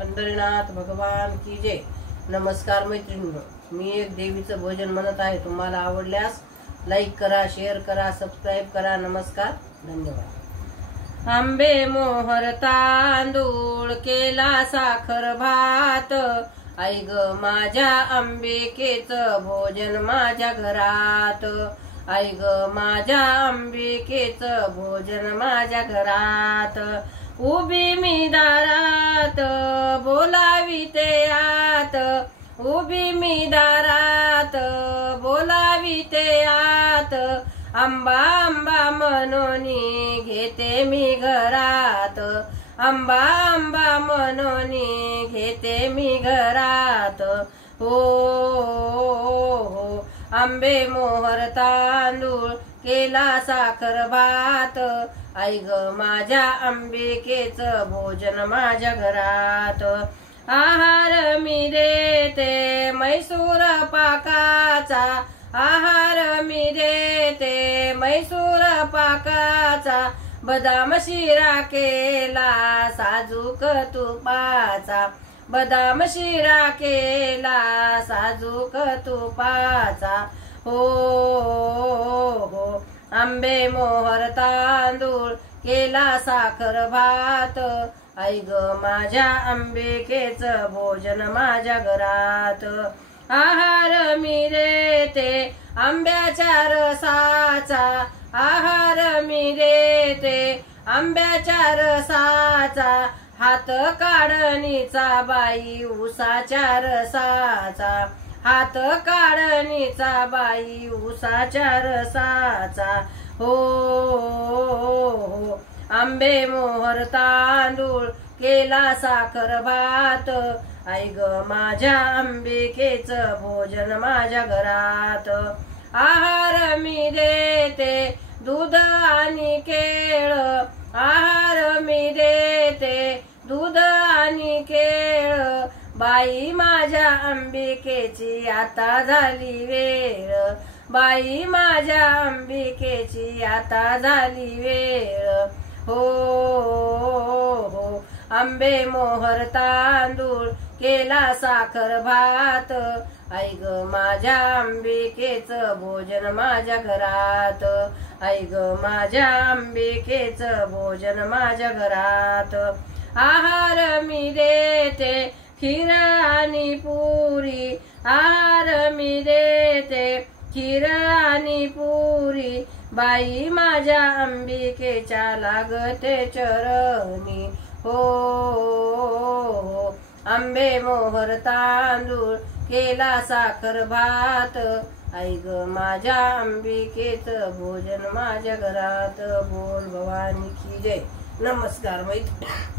पंढरीनाथ भगवान की जय। नमस्कार मैत्रिणींनो, मी एक देवीचं भोजन म्हणत आहे। तुम्हाला आवडल्यास लाईक करा, शेअर करा, सबस्क्राईब करा। नमस्कार, धन्यवाद। आंबे मोहर तांदूळ केला साखर भात, आई ग माझ्या अंबिकेचं भोजन माझ्या घरात, आई ग माझ्या अंबिकेचं भोजन माझ्या घरात। उभी मी दारात बोलाविते आत, उभी मी दारात बोलाविते आत, आंबा आंबा मनोनी घेते मी घरात, आंबा आंबा मनोनी घेते मी घरात। हो आंबे मोहर तांदूळ केला साखर भात, आई ग माझ्या अंबिकेचं भोजन माझ्या घरात। आहार मी देते मैसूर पाकाचा, आहार मी देते मैसूर पाकाचा, बदाम शिरा केला साजूक तुपाचा, बदाम शिरा केला साजूक तुपाचा। हो आंबे मोहर तांदूळ केला साखर भात, आई ग माझ्या अंबिकेचं भोजन माझ्या घरात। आहार मी देते आंब्याच्या रसाचा, आहार मी देते आंब्याच्या रसाचा, हात काढणीचा बाई उसाच्या रसाचा, हात काढणीचा बाई उसाच्या रसाचा। हो आंबे मोहर तांदूळ केला साखर भात, आई ग माझ्या अंबिकेचं भोजन माझ्या घरात। आहार मी देते दूध आणि केळ, आहार मी देते दूध आणि केळ, बाई माझ्या अंबिकेची आता झाली वेळ, बाई माझ्या अंबिकेची आता झाली वेळ। हो आंबे मोहर तांदूळ केला साखर भात, आई ग माझ्या अंबिकेचं भोजन माझ्या घरात, आई ग माझ्या अंबिकेचं भोजन माझ्या घरात। आहार मी देते खीर आणि पुरी, आहार मी देते खीर आणि पुरी, बाई माझ्या अंबिकेच्या लागते चरणी। हो आंबे मोहर तांदूळ केला साखर भात, आई ग माझ्या अंबिकेचं भोजन माझ्या घरात। बोल भवानी की जय। नमस्कार मैत्री।